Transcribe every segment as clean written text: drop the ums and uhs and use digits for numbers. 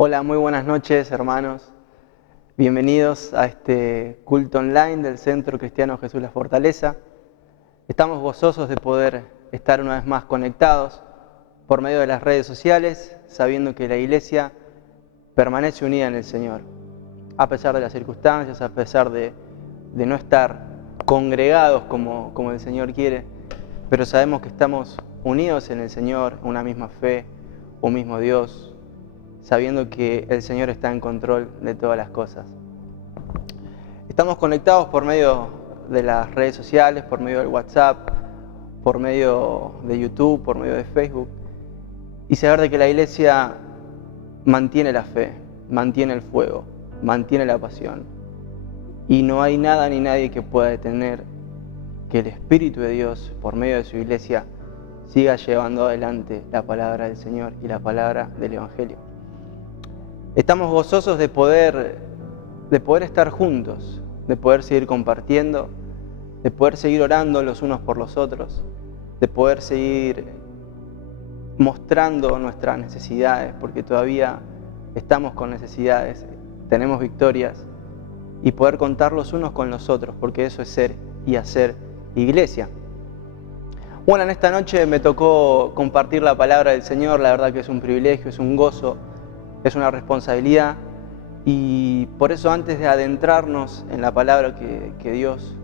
Hola, muy buenas noches, hermanos. Bienvenidos a este culto online del Centro Cristiano Jesús La Fortaleza. Estamos gozosos de poder estar una vez más conectados por medio de las redes sociales, sabiendo que la Iglesia permanece unida en el Señor, a pesar de las circunstancias, a pesar de no estar congregados como el Señor quiere, pero sabemos que estamos unidos en el Señor, una misma fe, un mismo Dios, sabiendo que el Señor está en control de todas las cosas. Estamos conectados por medio de las redes sociales, por medio del WhatsApp, por medio de YouTube, por medio de Facebook, y saber de que la Iglesia mantiene la fe, mantiene el fuego, mantiene la pasión, y no hay nada ni nadie que pueda detener que el Espíritu de Dios, por medio de su Iglesia, siga llevando adelante la palabra del Señor y la palabra del Evangelio. Estamos gozosos de poder estar juntos, de poder seguir compartiendo, de poder seguir orando los unos por los otros, de poder seguir mostrando nuestras necesidades, porque todavía estamos con necesidades, tenemos victorias, y poder contar los unos con los otros, porque eso es ser y hacer iglesia. Bueno, en esta noche me tocó compartir la palabra del Señor, la verdad que es un privilegio, es un gozo, es una responsabilidad, y por eso antes de adentrarnos en la palabra que Dios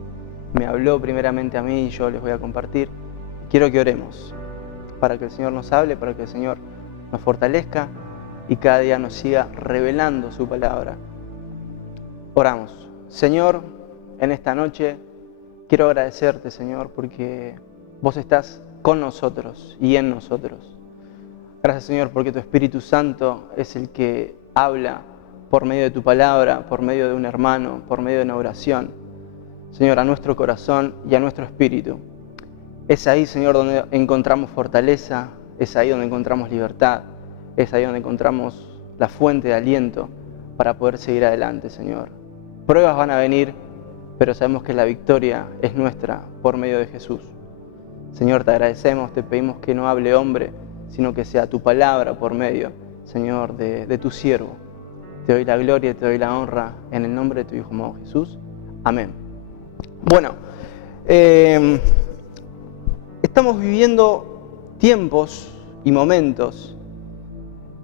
me habló primeramente a mí y yo les voy a compartir, quiero que oremos para que el Señor nos hable, para que el Señor nos fortalezca y cada día nos siga revelando su palabra. Oramos. Señor, en esta noche quiero agradecerte, Señor, porque vos estás con nosotros y en nosotros. Gracias, Señor, porque tu Espíritu Santo es el que habla por medio de tu palabra, por medio de un hermano, por medio de una oración, Señor, a nuestro corazón y a nuestro espíritu. Es ahí, Señor, donde encontramos fortaleza, es ahí donde encontramos libertad, es ahí donde encontramos la fuente de aliento para poder seguir adelante, Señor. Pruebas van a venir, pero sabemos que la victoria es nuestra por medio de Jesús. Señor, te agradecemos, te pedimos que no hable hombre, sino que sea tu palabra por medio, Señor, de tu siervo. Te doy la gloria y te doy la honra en el nombre de tu Hijo amado Jesús. Amén. Bueno, estamos viviendo tiempos y momentos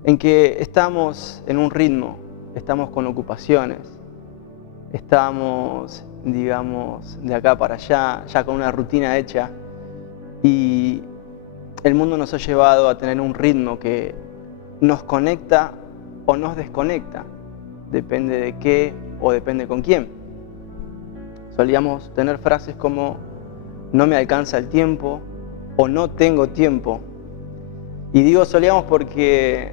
en que estamos en un ritmo, estamos con ocupaciones, estamos, digamos, de acá para allá, ya con una rutina hecha, y el mundo nos ha llevado a tener un ritmo que nos conecta o nos desconecta, depende de qué o depende con quién. Solíamos tener frases como no me alcanza el tiempo o no tengo tiempo. Y digo solíamos porque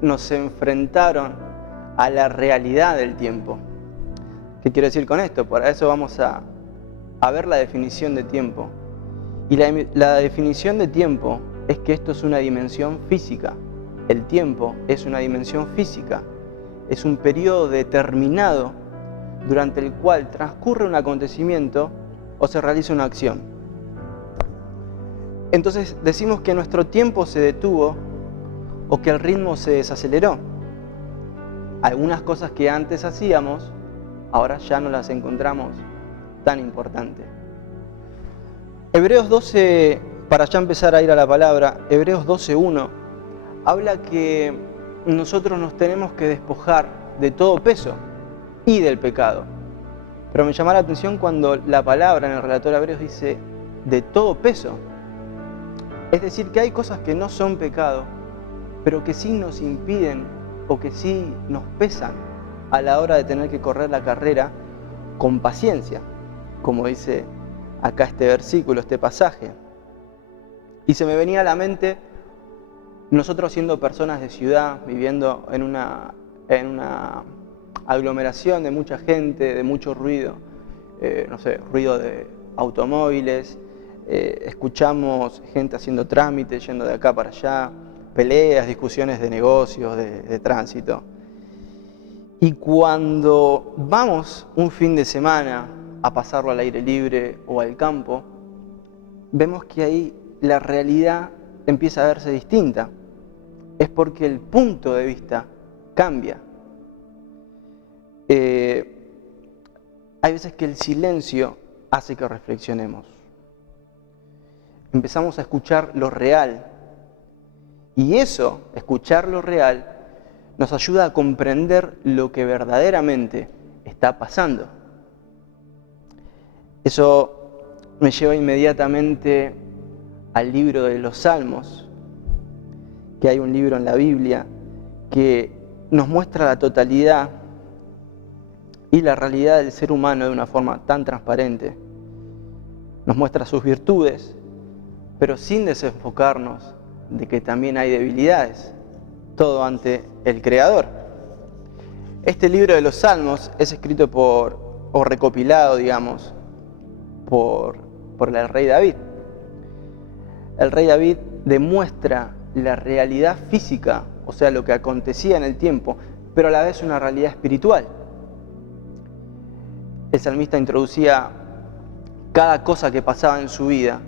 nos enfrentaron a la realidad del tiempo. ¿Qué quiero decir con esto? Para eso vamos a ver la definición de tiempo. Y la definición de tiempo es que esto es una dimensión física. El tiempo es una dimensión física. Es un periodo determinado durante el cual transcurre un acontecimiento o se realiza una acción. Entonces decimos que nuestro tiempo se detuvo o que el ritmo se desaceleró. Algunas cosas que antes hacíamos, ahora ya no las encontramos tan importantes. Hebreos 12, para ya empezar a ir a la palabra, Hebreos 12:1, habla que nosotros nos tenemos que despojar de todo peso y del pecado. Pero me llama la atención cuando la palabra en el relator Hebreos dice de todo peso. Es decir, que hay cosas que no son pecado, pero que sí nos impiden o que sí nos pesan a la hora de tener que correr la carrera con paciencia, como dice acá este versículo, este pasaje. Y se me venía a la mente, nosotros siendo personas de ciudad, viviendo en una aglomeración de mucha gente, de mucho ruido, ruido de automóviles, escuchamos gente haciendo trámites, yendo de acá para allá, peleas, discusiones de negocios, de tránsito. Y cuando vamos un fin de semana a pasarlo al aire libre o al campo, vemos que ahí la realidad empieza a verse distinta. Es porque el punto de vista cambia. Hay veces que el silencio hace que reflexionemos. Empezamos a escuchar lo real. Y eso, escuchar lo real, nos ayuda a comprender lo que verdaderamente está pasando. Eso me lleva inmediatamente al libro de los Salmos, que hay un libro en la Biblia que nos muestra la totalidad y la realidad del ser humano de una forma tan transparente. Nos muestra sus virtudes, pero sin desenfocarnos de que también hay debilidades, todo ante el Creador. Este libro de los Salmos es escrito o recopilado, digamos, por el rey David. El rey David demuestra la realidad física, o sea, lo que acontecía en el tiempo, pero a la vez una realidad espiritual. El salmista introducía cada cosa que pasaba en su vida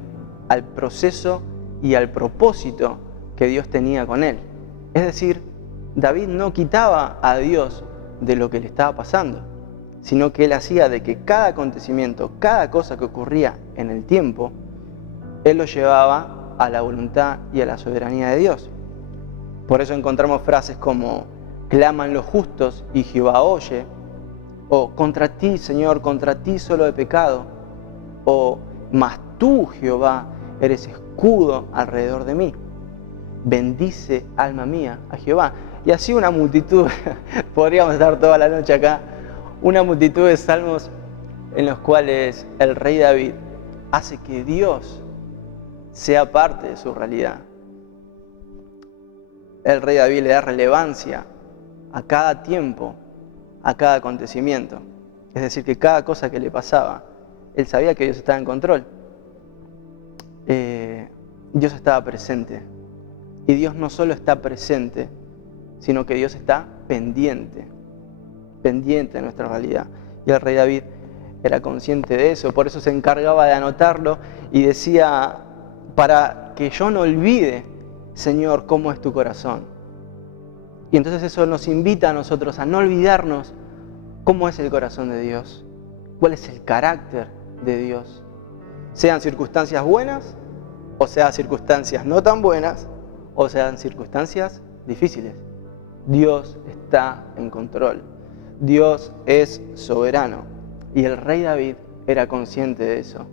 al proceso y al propósito que Dios tenía con él. Es decir, David no quitaba a Dios de lo que le estaba pasando, sino que él hacía de que cada acontecimiento, cada cosa que ocurría en el tiempo, él lo llevaba a la voluntad y a la soberanía de Dios. Por eso encontramos frases como claman los justos y Jehová oye, o contra ti, Señor, contra ti solo he pecado, o mas tú, Jehová, eres escudo alrededor de mí. Bendice, alma mía, a Jehová. Y así una multitud, podríamos estar toda la noche acá, una multitud de salmos en los cuales el rey David hace que Dios sea parte de su realidad. El rey David le da relevancia a cada tiempo, a cada acontecimiento. Es decir, que cada cosa que le pasaba, él sabía que Dios estaba en control. Dios estaba presente. Y Dios no solo está presente, sino que Dios está pendiente de nuestra realidad. Y el rey David era consciente de eso, por eso se encargaba de anotarlo y decía, para que yo no olvide, Señor, cómo es tu corazón. Y entonces eso nos invita a nosotros a no olvidarnos cómo es el corazón de Dios, cuál es el carácter de Dios. Sean circunstancias buenas, o sean circunstancias no tan buenas, o sean circunstancias difíciles. Dios está en control. Dios es soberano. Y el rey David era consciente de eso,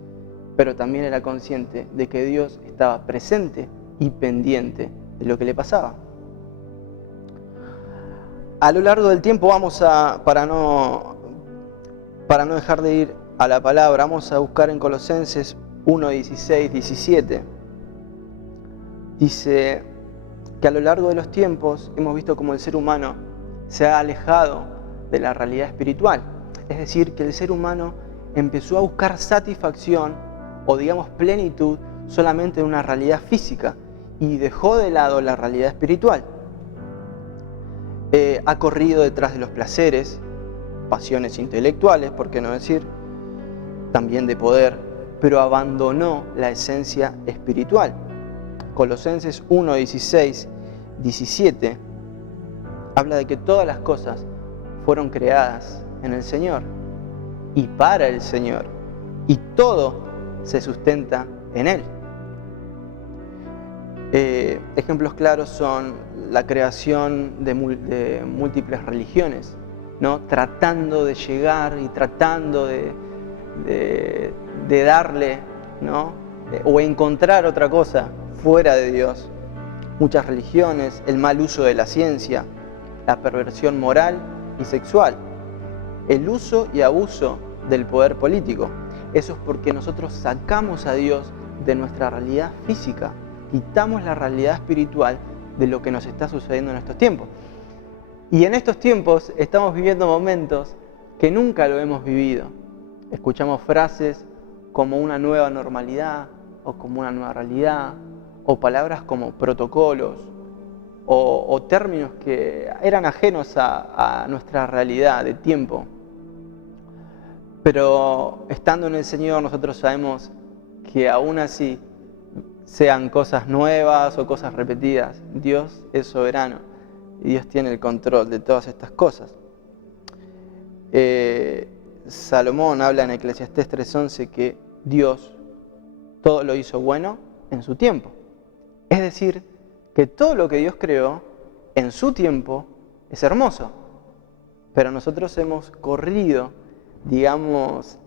pero también era consciente de que Dios estaba presente y pendiente de lo que le pasaba. A lo largo del tiempo para no dejar de ir a la palabra, vamos a buscar en Colosenses 1, 16, 17. Dice que a lo largo de los tiempos hemos visto cómo el ser humano se ha alejado de la realidad espiritual. Es decir, que el ser humano empezó a buscar satisfacción o digamos plenitud solamente en una realidad física y dejó de lado la realidad espiritual. Ha corrido detrás de los placeres, pasiones intelectuales, por qué no decir, también de poder, pero abandonó la esencia espiritual. Colosenses 1, 16, 17 habla de que todas las cosas fueron creadas en el Señor y para el Señor, y todo se sustenta en Él. Ejemplos claros son la creación de múltiples religiones, ¿no? Tratando de llegar y tratando de darle, ¿no? O encontrar otra cosa fuera de Dios. Muchas religiones, el mal uso de la ciencia, la perversión moral y sexual, el uso y abuso del poder político. Eso es porque nosotros sacamos a Dios de nuestra realidad física, quitamos la realidad espiritual de lo que nos está sucediendo en estos tiempos. Y en estos tiempos estamos viviendo momentos que nunca lo hemos vivido. Escuchamos frases como una nueva normalidad o como una nueva realidad, o palabras como protocolos, o términos que eran ajenos a nuestra realidad de tiempo. Pero estando en el Señor nosotros sabemos que aún así, sean cosas nuevas o cosas repetidas, Dios es soberano y Dios tiene el control de todas estas cosas. Salomón habla en Eclesiastés 3:11 que Dios todo lo hizo bueno en su tiempo. Es decir, que todo lo que Dios creó en su tiempo es hermoso. Pero nosotros hemos corrido, digamos,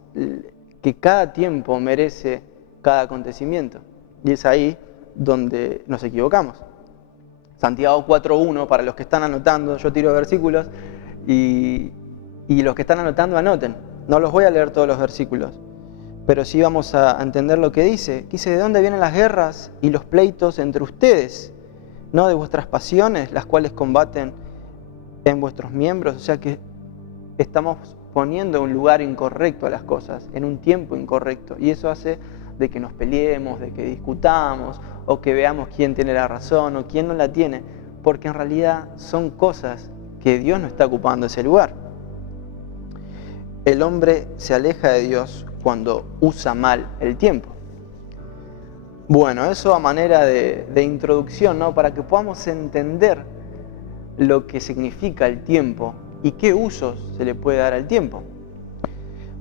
que cada tiempo merece cada acontecimiento. Y es ahí donde nos equivocamos. Santiago 4:1, para los que están anotando, yo tiro versículos y los que están anotando anoten. No los voy a leer todos los versículos, pero sí vamos a entender lo que dice. Dice, ¿de dónde vienen las guerras y los pleitos entre ustedes? ¿No de vuestras pasiones, las cuales combaten en vuestros miembros? O sea que estamos poniendo un lugar incorrecto a las cosas, en un tiempo incorrecto. Y eso hace de que nos peleemos, de que discutamos, o que veamos quién tiene la razón o quién no la tiene, porque en realidad son cosas que Dios no está ocupando ese lugar. El hombre se aleja de Dios cuando usa mal el tiempo. Bueno, eso a manera de introducción, ¿no? Para que podamos entender lo que significa el tiempo y qué usos se le puede dar al tiempo.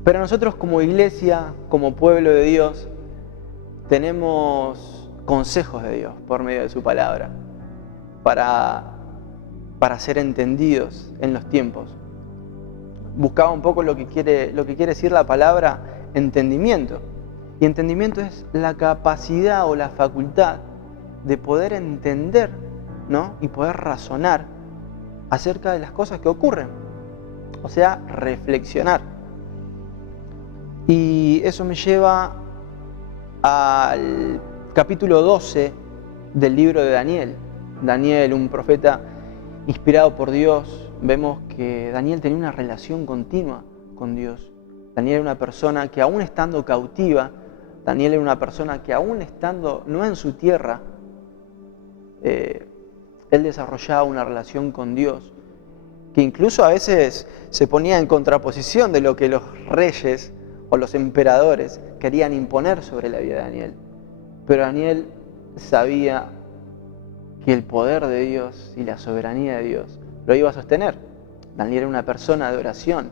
Pero nosotros como iglesia, como pueblo de Dios, tenemos consejos de Dios por medio de su palabra para ser entendidos en los tiempos. Buscaba un poco lo que quiere decir la palabra entendimiento. Y entendimiento es la capacidad o la facultad de poder entender, ¿no? Y poder razonar acerca de las cosas que ocurren. O sea, reflexionar. Y eso me lleva al capítulo 12 del libro de Daniel. Daniel, un profeta inspirado por Dios. Vemos que Daniel tenía una relación continua con Dios. Daniel era una persona que aún estando cautiva, Daniel era una persona que aún estando no en su tierra, él desarrollaba una relación con Dios, que incluso a veces se ponía en contraposición de lo que los reyes o los emperadores querían imponer sobre la vida de Daniel. Pero Daniel sabía que el poder de Dios y la soberanía de Dios lo iba a sostener. Daniel era una persona de oración,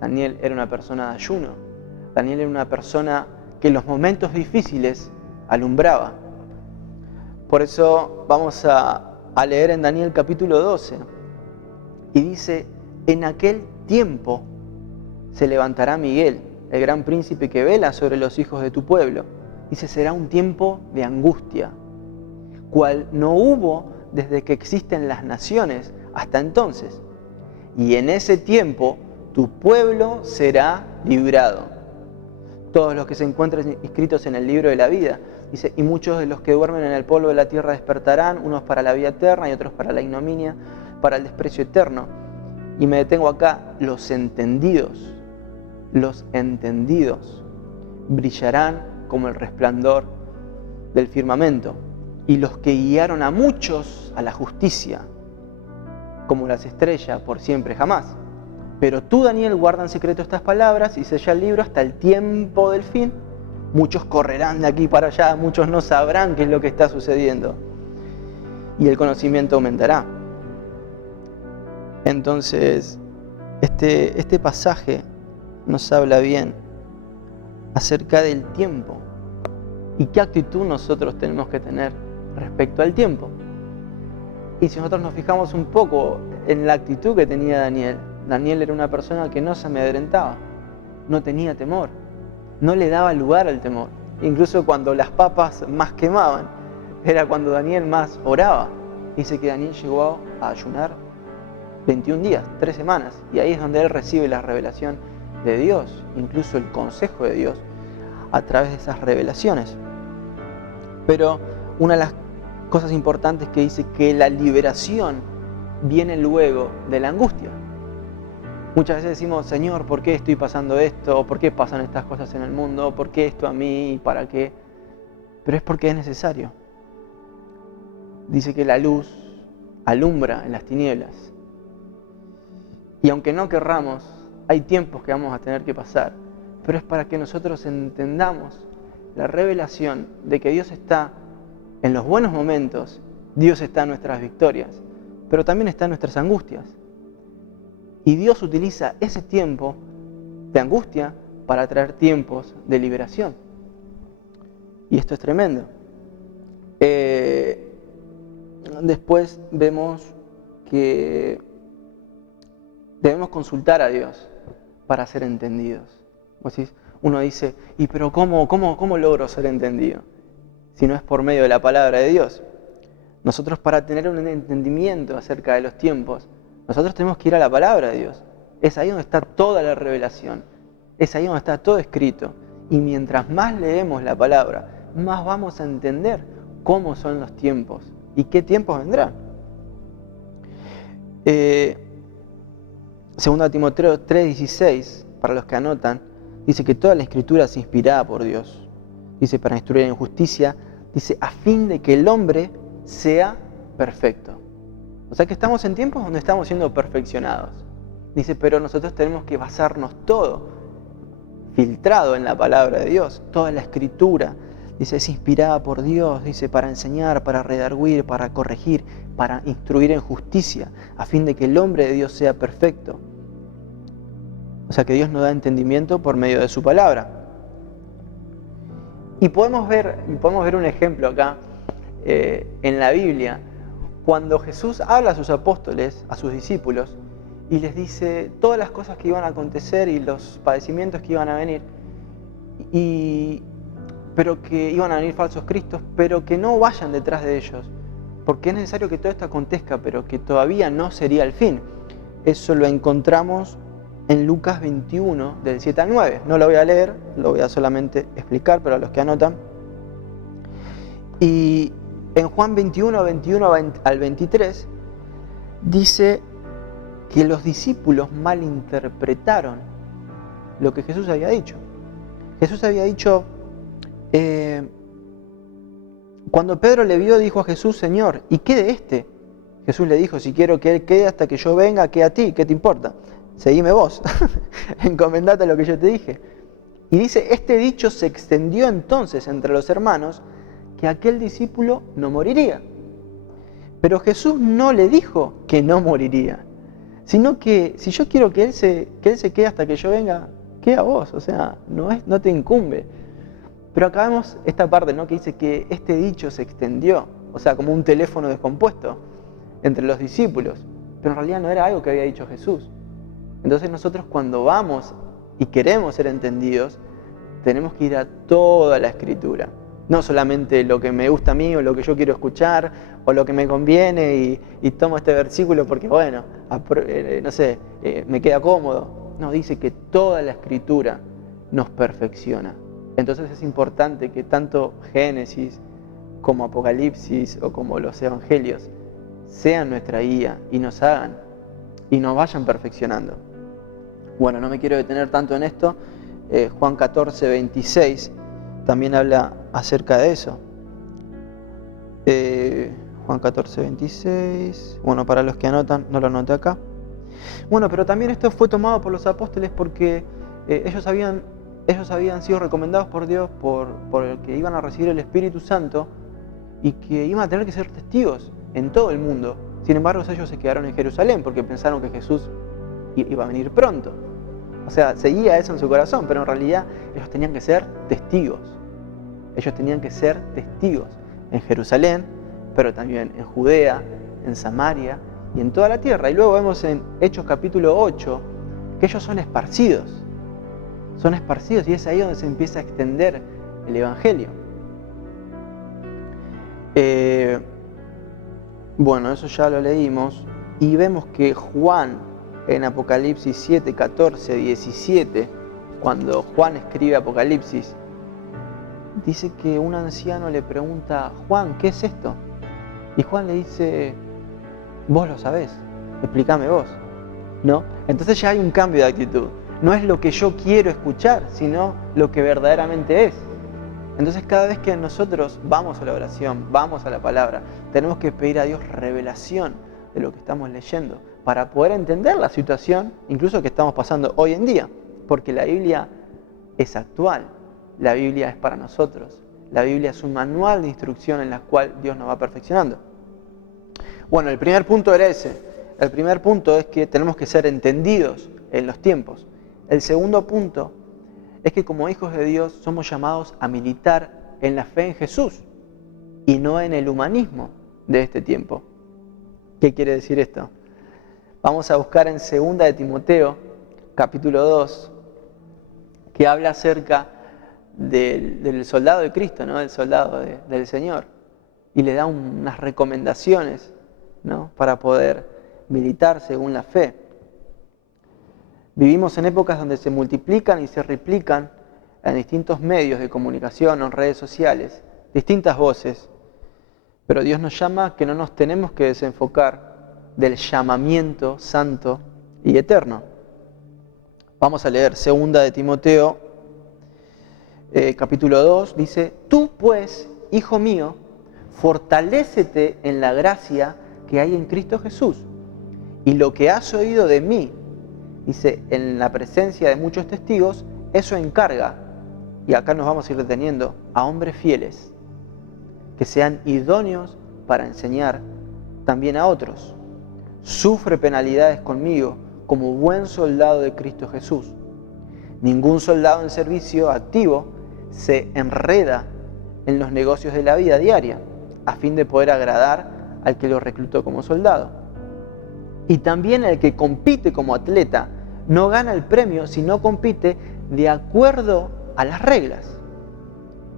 Daniel era una persona de ayuno, Daniel era una persona que en los momentos difíciles alumbraba. Por eso vamos a leer en Daniel capítulo 12 y dice, en aquel tiempo se levantará Miguel, el gran príncipe que vela sobre los hijos de tu pueblo. Dice, será un tiempo de angustia, cual no hubo desde que existen las naciones hasta entonces. Y en ese tiempo tu pueblo será librado. Todos los que se encuentren inscritos en el libro de la vida. Dice, y muchos de los que duermen en el polvo de la tierra despertarán, unos para la vida eterna y otros para la ignominia, para el desprecio eterno. Y me detengo acá, los entendidos brillarán como el resplandor del firmamento, y los que guiaron a muchos a la justicia, como las estrellas por siempre jamás. Pero tú, Daniel, guarda en secreto estas palabras y sella el libro hasta el tiempo del fin. Muchos correrán de aquí para allá, muchos no sabrán qué es lo que está sucediendo, y el conocimiento aumentará. Entonces, este pasaje nos habla bien acerca del tiempo y qué actitud nosotros tenemos que tener respecto al tiempo. Y si nosotros nos fijamos un poco en la actitud que tenía Daniel, Daniel era una persona que no se amedrentaba, no tenía temor, no le daba lugar al temor. Incluso cuando las papas más quemaban, era cuando Daniel más oraba. Dice que Daniel llegó a ayunar 21 días, 3 semanas, y ahí es donde él recibe la revelación de Dios, incluso el consejo de Dios, a través de esas revelaciones. Pero una de las cosas importantes que dice que la liberación viene luego de la angustia. Muchas veces decimos, Señor, ¿por qué estoy pasando esto? ¿Por qué pasan estas cosas en el mundo? ¿Por qué esto a mí? ¿Para qué? Pero es porque es necesario. Dice que la luz alumbra en las tinieblas. Y aunque no querramos, hay tiempos que vamos a tener que pasar, pero es para que nosotros entendamos la revelación de que Dios está en los buenos momentos, Dios está en nuestras victorias, pero también está en nuestras angustias. Y Dios utiliza ese tiempo de angustia para traer tiempos de liberación. Y esto es tremendo. Después vemos que debemos consultar a Dios para ser entendidos. Uno dice, pero ¿cómo logro ser entendido? Si no es por medio de la palabra de Dios. Nosotros, para tener un entendimiento acerca de los tiempos, nosotros tenemos que ir a la palabra de Dios. Es ahí donde está toda la revelación. Es ahí donde está todo escrito. Y mientras más leemos la palabra, más vamos a entender cómo son los tiempos y qué tiempos vendrán. Segunda Timoteo 3:16, para los que anotan, dice que toda la escritura es inspirada por Dios. Dice, para instruir en justicia, dice, a fin de que el hombre sea perfecto. O sea que estamos en tiempos donde estamos siendo perfeccionados. Dice, pero nosotros tenemos que basarnos todo filtrado en la palabra de Dios. Toda la escritura, dice, es inspirada por Dios, dice, para enseñar, para redarguir, para corregir, para instruir en justicia, a fin de que el hombre de Dios sea perfecto. O sea que Dios nos da entendimiento por medio de su palabra. Y podemos ver un ejemplo acá en la Biblia, cuando Jesús habla a sus apóstoles, a sus discípulos, y les dice todas las cosas que iban a acontecer y los padecimientos que iban a venir, pero que iban a venir falsos cristos, pero que no vayan detrás de ellos, porque es necesario que todo esto acontezca, pero que todavía no sería el fin. Eso lo encontramos en Lucas 21, del 7 al 9. No lo voy a leer, lo voy a solamente explicar, pero a los que anotan. Y en Juan 21 al 23, dice que los discípulos malinterpretaron lo que Jesús había dicho. Jesús había dicho, cuando Pedro le vio, dijo a Jesús, Señor, ¿y qué de este? Jesús le dijo, si quiero que él quede hasta que yo venga, ¿qué a ti? ¿Qué te importa? Seguime vos, encomendate lo que yo te dije. Y dice, este dicho se extendió entonces entre los hermanos, que aquel discípulo no moriría. Pero Jesús no le dijo que no moriría, sino que si yo quiero que él se quede hasta que yo venga, queda vos, o sea, no te incumbe. Pero acá vemos esta parte, ¿no?, que dice que este dicho se extendió, o sea, como un teléfono descompuesto entre los discípulos, pero en realidad no era algo que había dicho Jesús. Entonces nosotros, cuando vamos y queremos ser entendidos, tenemos que ir a toda la Escritura. No solamente lo que me gusta a mí o lo que yo quiero escuchar o lo que me conviene y tomo este versículo porque, bueno, me queda cómodo. No, dice que toda la Escritura nos perfecciona. Entonces es importante que tanto Génesis como Apocalipsis o como los Evangelios sean nuestra guía y nos hagan y nos vayan perfeccionando. Bueno, no me quiero detener tanto en esto. Juan 14, 26 también habla acerca de eso. Juan 14, 26. Bueno, para los que anotan, no lo anoté acá. Bueno, pero también esto fue tomado por los apóstoles porque ellos habían sido recomendados por Dios por el que iban a recibir el Espíritu Santo y que iban a tener que ser testigos en todo el mundo. Sin embargo, ellos se quedaron en Jerusalén porque pensaron que Jesús iba a venir pronto. O sea, seguía eso en su corazón, pero en realidad ellos tenían que ser testigos. Ellos tenían que ser testigos en Jerusalén, pero también en Judea, en Samaria y en toda la tierra. Y luego vemos en Hechos capítulo 8 que ellos son esparcidos. Son esparcidos y es ahí donde se empieza a extender el Evangelio. Bueno, eso ya lo leímos. Y vemos que Juan, en Apocalipsis 7, 14, 17, cuando Juan escribe Apocalipsis, dice que un anciano le pregunta, Juan, ¿qué es esto? Y Juan le dice, vos lo sabés, explícame vos, ¿no? Entonces ya hay un cambio de actitud. No es lo que yo quiero escuchar, sino lo que verdaderamente es. Entonces cada vez que nosotros vamos a la oración, vamos a la palabra, tenemos que pedir a Dios revelación de lo que estamos leyendo para poder entender la situación, incluso que estamos pasando hoy en día, porque la Biblia es actual, la Biblia es para nosotros, la Biblia es un manual de instrucción en la cual Dios nos va perfeccionando. Bueno, el primer punto era ese. El primer punto es que tenemos que ser entendidos en los tiempos. El segundo punto es que como hijos de Dios somos llamados a militar en la fe en Jesús y no en el humanismo de este tiempo. ¿Qué quiere decir esto? Vamos a buscar en 2 de Timoteo, capítulo 2, que habla acerca del soldado de Cristo, ¿no? Del soldado del Señor. Y le da unas recomendaciones, ¿no? Para poder militar según la fe. Vivimos en épocas donde se multiplican y se replican en distintos medios de comunicación o en redes sociales, distintas voces. Pero Dios nos llama que no nos tenemos que desenfocar del llamamiento santo y eterno. Vamos a leer 2 de Timoteo, capítulo 2, dice: Tú pues, hijo mío, fortalécete en la gracia que hay en Cristo Jesús. Y lo que has oído de mí, dice, en la presencia de muchos testigos, eso encarga, y acá nos vamos a ir deteniendo, a hombres fieles, que sean idóneos para enseñar también a otros. Sufre penalidades conmigo como buen soldado de Cristo Jesús. Ningún soldado en servicio activo se enreda en los negocios de la vida diaria a fin de poder agradar al que lo reclutó como soldado. Y también el que compite como atleta no gana el premio si no compite de acuerdo a las reglas.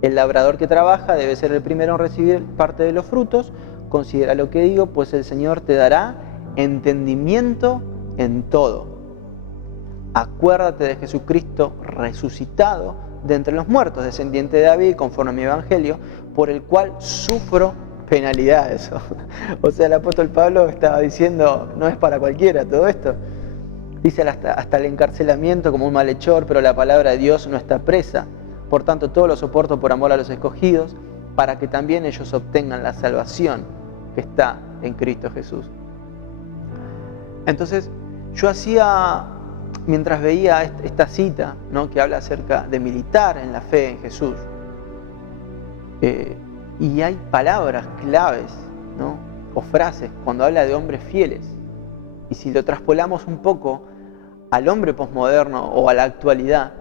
El labrador que trabaja debe ser el primero en recibir parte de los frutos. Considera lo que digo, pues el Señor te dará entendimiento en todo. Acuérdate de Jesucristo resucitado de entre los muertos, descendiente de David, conforme a mi evangelio, por el cual sufro penalidades. O sea, el apóstol Pablo estaba diciendo, no es para cualquiera todo esto. Dice hasta el encarcelamiento como un malhechor, pero la palabra de Dios no está presa. Por tanto, todo lo soporto por amor a los escogidos, para que también ellos obtengan la salvación que está en Cristo Jesús. Entonces, yo hacía, mientras veía esta cita, ¿no?, que habla acerca de militar en la fe en Jesús, y hay palabras claves, ¿no?, o frases cuando habla de hombres fieles. Y si lo traspolamos un poco al hombre posmoderno o a la actualidad,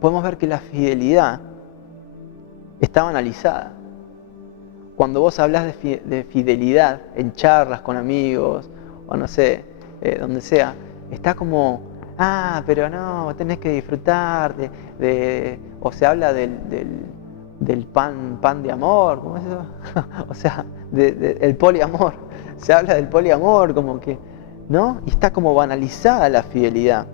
podemos ver que la fidelidad está banalizada. Cuando vos hablas de fidelidad en charlas con amigos, o no sé, donde sea, está como, pero no, tenés que disfrutar o se habla del pan de amor, ¿cómo es eso? O sea, el poliamor. Se habla del poliamor, como que, ¿no? Y está como banalizada la fidelidad.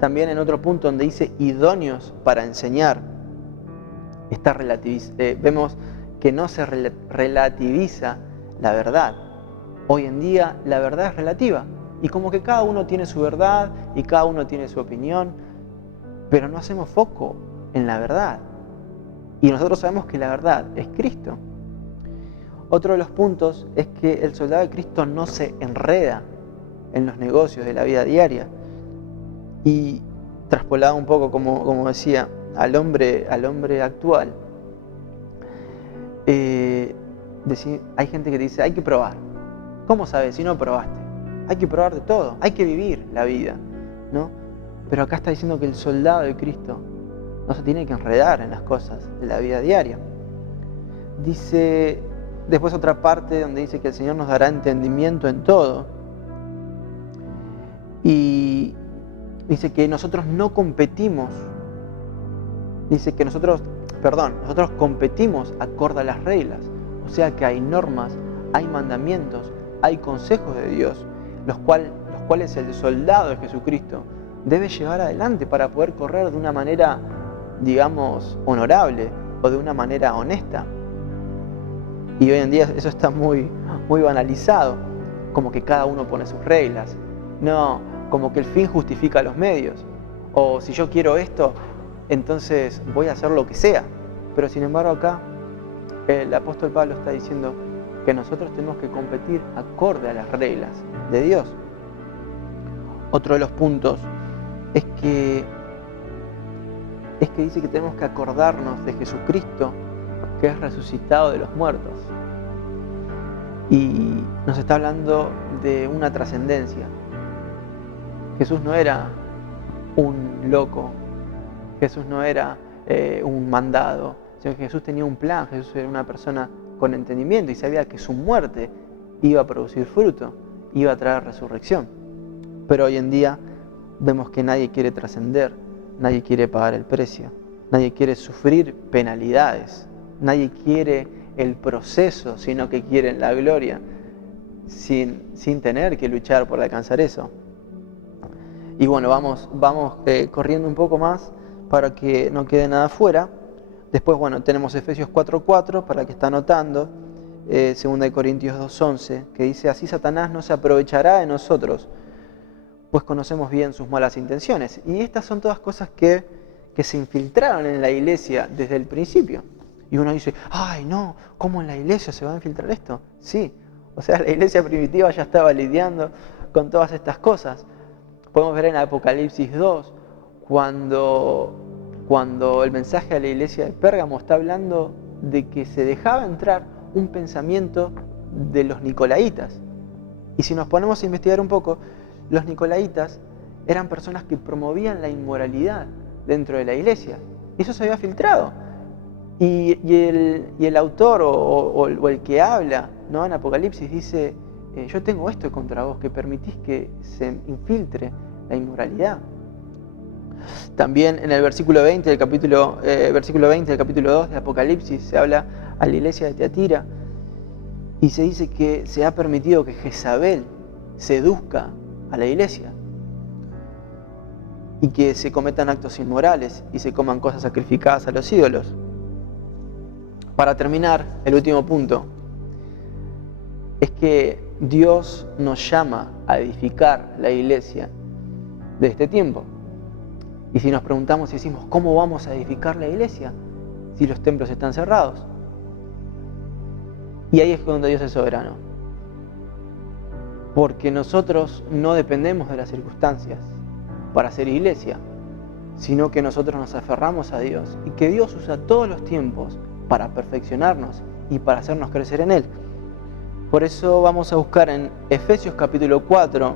También en otro punto donde dice idóneos para enseñar, vemos que no se relativiza la verdad. Hoy en día la verdad es relativa y como que cada uno tiene su verdad y cada uno tiene su opinión, pero no hacemos foco en la verdad. Y nosotros sabemos que la verdad es Cristo. Otro de los puntos es que el soldado de Cristo no se enreda en los negocios de la vida diaria. Y traspolado un poco, como decía, al hombre actual, hay gente que dice, hay que probar. ¿Cómo sabes si no probaste? Hay que probar de todo, hay que vivir la vida, ¿no? Pero acá está diciendo que el soldado de Cristo no se tiene que enredar en las cosas de la vida diaria. Dice después otra parte donde dice que el Señor nos dará entendimiento en todo. Y dice que nosotros no competimos. Dice que nosotros competimos acorde a las reglas. O sea que hay normas, hay mandamientos, hay consejos de Dios, los cuales el soldado de Jesucristo debe llevar adelante para poder correr de una manera, digamos, honorable o de una manera honesta. Y hoy en día eso está muy, muy banalizado, como que cada uno pone sus reglas. No, como que el fin justifica los medios. O si yo quiero esto, entonces voy a hacer lo que sea. Pero sin embargo acá el apóstol Pablo está diciendo que nosotros tenemos que competir acorde a las reglas de Dios. Otro de los puntos es que dice que tenemos que acordarnos de Jesucristo, que es resucitado de los muertos. Y nos está hablando de una trascendencia. Jesús no era un loco, Jesús no era un mandado, sino que Jesús tenía un plan. Jesús era una persona con entendimiento y sabía que su muerte iba a producir fruto, iba a traer resurrección. Pero hoy en día vemos que nadie quiere trascender, nadie quiere pagar el precio, nadie quiere sufrir penalidades, nadie quiere el proceso, sino que quieren la gloria, sin tener que luchar por alcanzar eso. Y bueno, vamos corriendo un poco más para que no quede nada fuera. Después, bueno, tenemos Efesios 4:4 para que está anotando, 2 Corintios 2:11, que dice: así Satanás no se aprovechará de nosotros, pues conocemos bien sus malas intenciones. Y estas son todas cosas que se infiltraron en la iglesia desde el principio. Y uno dice: ay no, ¿cómo en la iglesia se va a infiltrar esto? Sí, o sea, la iglesia primitiva ya estaba lidiando con todas estas cosas. Podemos ver en Apocalipsis 2, cuando el mensaje a la iglesia de Pérgamo está hablando de que se dejaba entrar un pensamiento de los nicolaitas. Y si nos ponemos a investigar un poco, los nicolaitas eran personas que promovían la inmoralidad dentro de la iglesia. Y eso se había filtrado. Y el autor o el que habla, ¿no?, en Apocalipsis dice: yo tengo esto contra vos, que permitís que se infiltre la inmoralidad. También en el versículo 20 del capítulo 2 de Apocalipsis se habla a la iglesia de Tiatira y se dice que se ha permitido que Jezabel seduzca a la iglesia y que se cometan actos inmorales y se coman cosas sacrificadas a los ídolos. Para terminar, el último punto es que Dios nos llama a edificar la iglesia de este tiempo. Y si nos preguntamos y decimos: ¿cómo vamos a edificar la iglesia si los templos están cerrados? Y ahí es donde Dios es soberano. Porque nosotros no dependemos de las circunstancias para ser iglesia, sino que nosotros nos aferramos a Dios y que Dios usa todos los tiempos para perfeccionarnos y para hacernos crecer en Él. Por eso vamos a buscar en Efesios capítulo 4,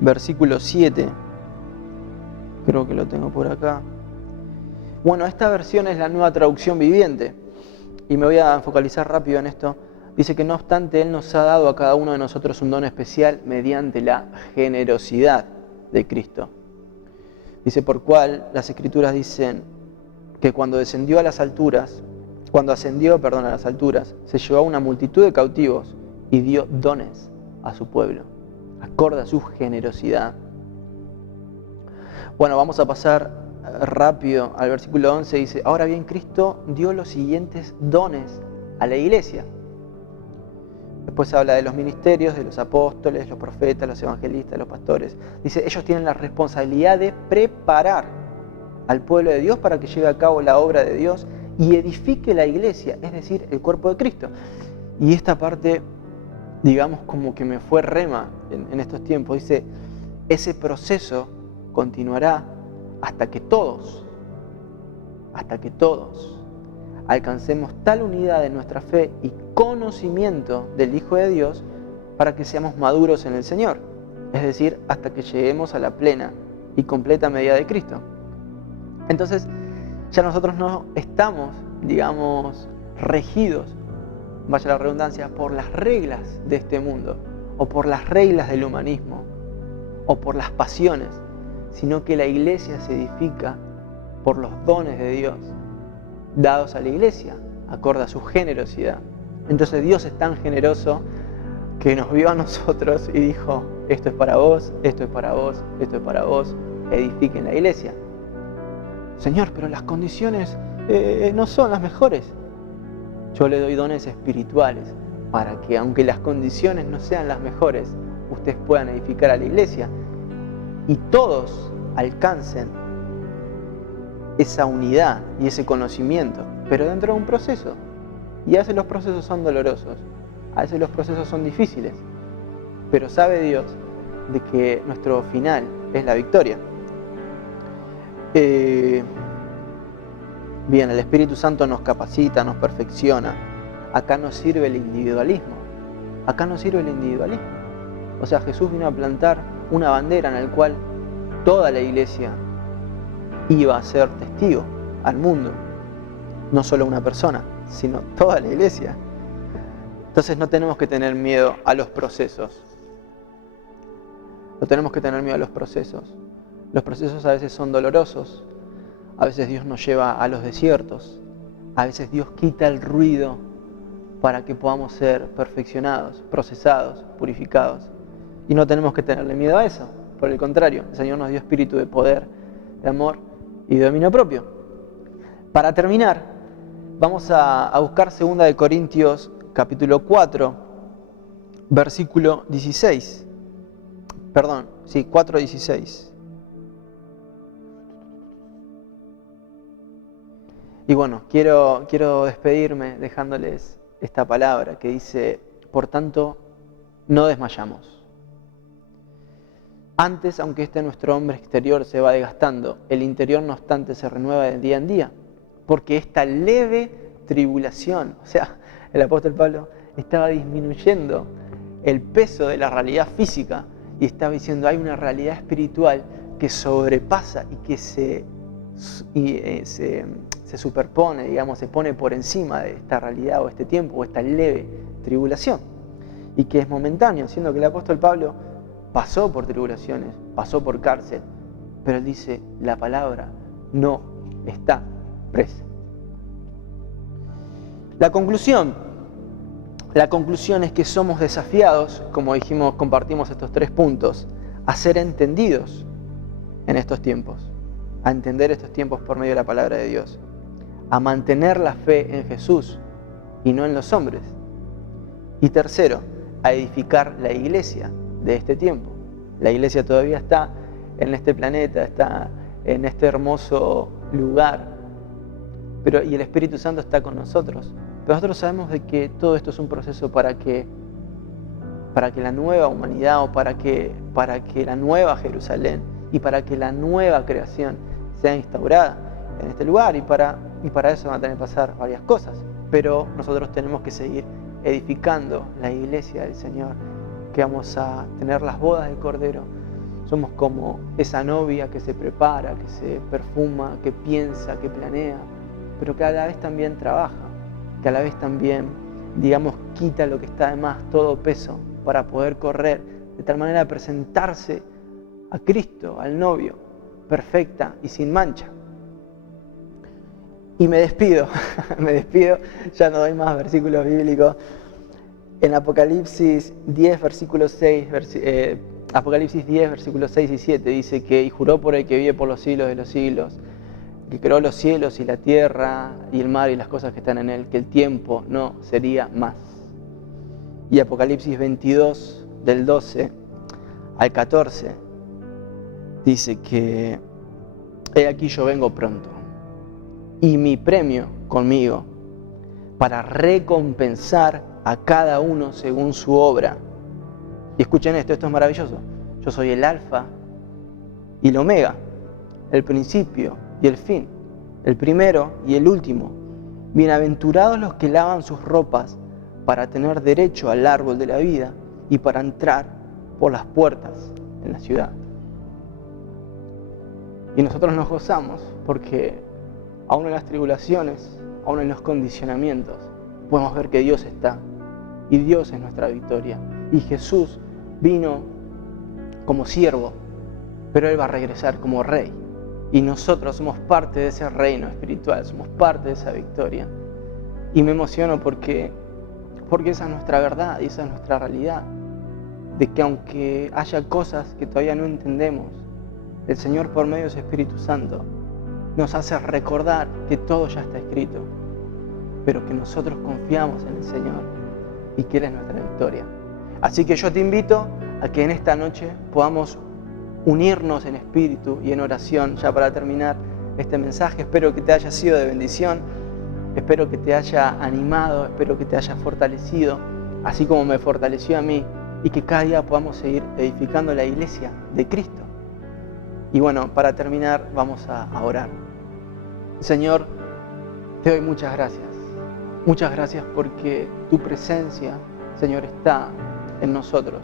versículo 7. Creo que lo tengo por acá. Bueno, esta versión es la Nueva Traducción Viviente y me voy a focalizar rápido en esto. Dice que no obstante Él nos ha dado a cada uno de nosotros un don especial mediante la generosidad de Cristo. Dice: por cual las Escrituras dicen que cuando ascendió a las alturas, se llevó a una multitud de cautivos y dio dones a su pueblo, acorde a su generosidad. Bueno, vamos a pasar rápido al versículo 11. Dice: ahora bien, Cristo dio los siguientes dones a la iglesia. Después habla de los ministerios, de los apóstoles, los profetas, los evangelistas, los pastores. Dice: ellos tienen la responsabilidad de preparar al pueblo de Dios para que lleve a cabo la obra de Dios y edifique la iglesia, es decir, el cuerpo de Cristo. Y esta parte, digamos, como que me fue rema en estos tiempos. Dice: ese proceso continuará hasta que todos alcancemos tal unidad de nuestra fe y conocimiento del Hijo de Dios para que seamos maduros en el Señor, es decir, hasta que lleguemos a la plena y completa medida de Cristo. Entonces, ya nosotros no estamos, digamos, regidos, vaya la redundancia, por las reglas de este mundo, o por las reglas del humanismo, o por las pasiones, sino que la iglesia se edifica por los dones de Dios dados a la iglesia, acorde a su generosidad. Entonces Dios es tan generoso que nos vio a nosotros y dijo: esto es para vos, esto es para vos, esto es para vos, edifiquen la iglesia. Señor, pero las condiciones no son las mejores. Yo le doy dones espirituales para que, aunque las condiciones no sean las mejores, ustedes puedan edificar a la iglesia y todos alcancen esa unidad y ese conocimiento, pero dentro de un proceso. Y a veces los procesos son dolorosos, a veces los procesos son difíciles, pero sabe Dios de que nuestro final es la victoria. Bien, el Espíritu Santo nos capacita, nos perfecciona. Acá nos sirve el individualismo, Acá no sirve el individualismo. O sea, Jesús vino a plantar una bandera en la cual toda la iglesia iba a ser testigo al mundo. No solo una persona, sino toda la iglesia. Entonces no tenemos que tener miedo a los procesos. No tenemos que tener miedo a los procesos. Los procesos a veces son dolorosos. A veces Dios nos lleva a los desiertos. A veces Dios quita el ruido para que podamos ser perfeccionados, procesados, purificados. Y no tenemos que tenerle miedo a eso. Por el contrario, el Señor nos dio espíritu de poder, de amor y de dominio propio. Para terminar, vamos a buscar 2 Corintios capítulo 4, versículo 16. Perdón, sí, 4:16. Y bueno, quiero despedirme dejándoles esta palabra que dice: por tanto, no desmayamos. Antes, aunque nuestro hombre exterior se va desgastando, el interior no obstante se renueva de día en día, porque esta leve tribulación, o sea, el apóstol Pablo estaba disminuyendo el peso de la realidad física y estaba diciendo: hay una realidad espiritual que sobrepasa y que se superpone, digamos, se pone por encima de esta realidad o este tiempo o esta leve tribulación, y que es momentáneo, siendo que el apóstol Pablo pasó por tribulaciones, pasó por cárcel, pero él dice: la palabra no está presa. La conclusión es que somos desafiados, como dijimos, compartimos estos 3 puntos, a ser entendidos en estos tiempos, a entender estos tiempos por medio de la palabra de Dios, a mantener la fe en Jesús y no en los hombres. Y tercero, a edificar la iglesia de este tiempo. La iglesia todavía está en este planeta, está en este hermoso lugar, y el Espíritu Santo está con nosotros. Pero nosotros sabemos de que todo esto es un proceso para que la nueva humanidad o para que la nueva Jerusalén y para que la nueva creación sea instaurada en este lugar, y para eso van a tener que pasar varias cosas. Pero nosotros tenemos que seguir edificando la iglesia del Señor, que vamos a tener las bodas del Cordero. Somos como esa novia que se prepara, que se perfuma, que piensa, que planea, pero que a la vez también trabaja, que a la vez también, digamos, quita lo que está de más, todo peso, para poder correr, de tal manera a presentarse a Cristo, al novio, perfecta y sin mancha. Y me despido, ya no doy más versículos bíblicos. En Apocalipsis 10, versículos 6, Apocalipsis 10, versículos 6 y 7 dice que: y juró por el que vive por los siglos de los siglos, que creó los cielos y la tierra y el mar y las cosas que están en él, que el tiempo no sería más. Y Apocalipsis 22, del 12 al 14, dice que: he aquí yo vengo pronto, y mi premio conmigo, para recompensar a cada uno según su obra. Y escuchen esto es maravilloso: yo soy el alfa y el omega, el principio y el fin, el primero y el último. Bienaventurados los que lavan sus ropas para tener derecho al árbol de la vida y para entrar por las puertas en la ciudad. Y nosotros nos gozamos porque aún en las tribulaciones, aún en los condicionamientos, podemos ver que Dios está y Dios es nuestra victoria. Y Jesús vino como siervo, pero Él va a regresar como rey. Y nosotros somos parte de ese reino espiritual, somos parte de esa victoria. Y me emociono porque esa es nuestra verdad y esa es nuestra realidad. De que aunque haya cosas que todavía no entendemos, el Señor por medio de su Espíritu Santo nos hace recordar que todo ya está escrito, pero que nosotros confiamos en el Señor y que Él es nuestra victoria. Así que yo te invito a que en esta noche podamos unirnos en espíritu y en oración, ya para terminar este mensaje. Espero que te haya sido de bendición, espero que te haya animado, espero que te haya fortalecido, así como me fortaleció a mí, y que cada día podamos seguir edificando la iglesia de Cristo. Y bueno, para terminar vamos a orar. Señor, te doy muchas gracias porque tu presencia Señor, está en nosotros.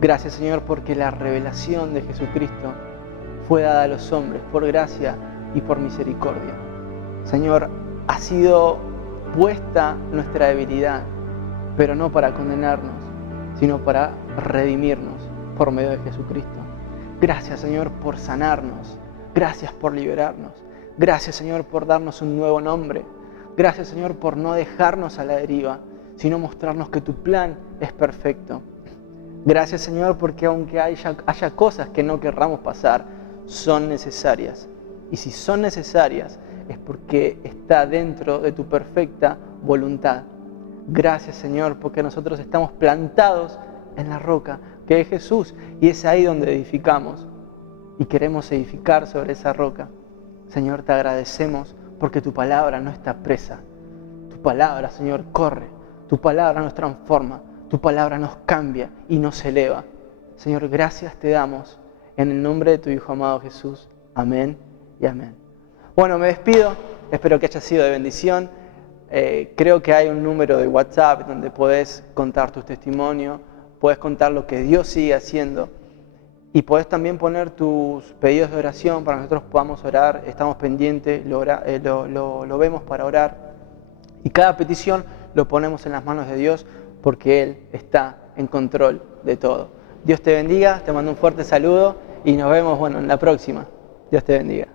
Gracias, Señor, porque la revelación de Jesucristo fue dada a los hombres por gracia y por misericordia. Señor, ha sido puesta nuestra debilidad, pero no para condenarnos, sino para redimirnos por medio de Jesucristo. Gracias, Señor, por sanarnos. Gracias por liberarnos. Gracias, Señor, por darnos un nuevo nombre. Gracias, Señor, por no dejarnos a la deriva, sino mostrarnos que tu plan es perfecto. Gracias, Señor, porque aunque haya cosas que no querramos pasar, son necesarias. Y si son necesarias, es porque está dentro de tu perfecta voluntad. Gracias, Señor, porque nosotros estamos plantados en la roca, que es Jesús, y es ahí donde edificamos. Y queremos edificar sobre esa roca. Señor, te agradecemos porque tu palabra no está presa. Tu palabra, Señor, corre. Tu palabra nos transforma. Tu palabra nos cambia y nos eleva. Señor, gracias te damos en el nombre de tu Hijo amado Jesús. Amén y amén. Bueno, me despido. Espero que haya sido de bendición. Creo que hay un número de WhatsApp donde podés contar tu testimonio, podés contar lo que Dios sigue haciendo y podés también poner tus pedidos de oración para que nosotros podamos orar. Estamos pendientes, lo vemos para orar y cada petición lo ponemos en las manos de Dios porque Él está en control de todo. Dios te bendiga, te mando un fuerte saludo y nos vemos en la próxima. Dios te bendiga.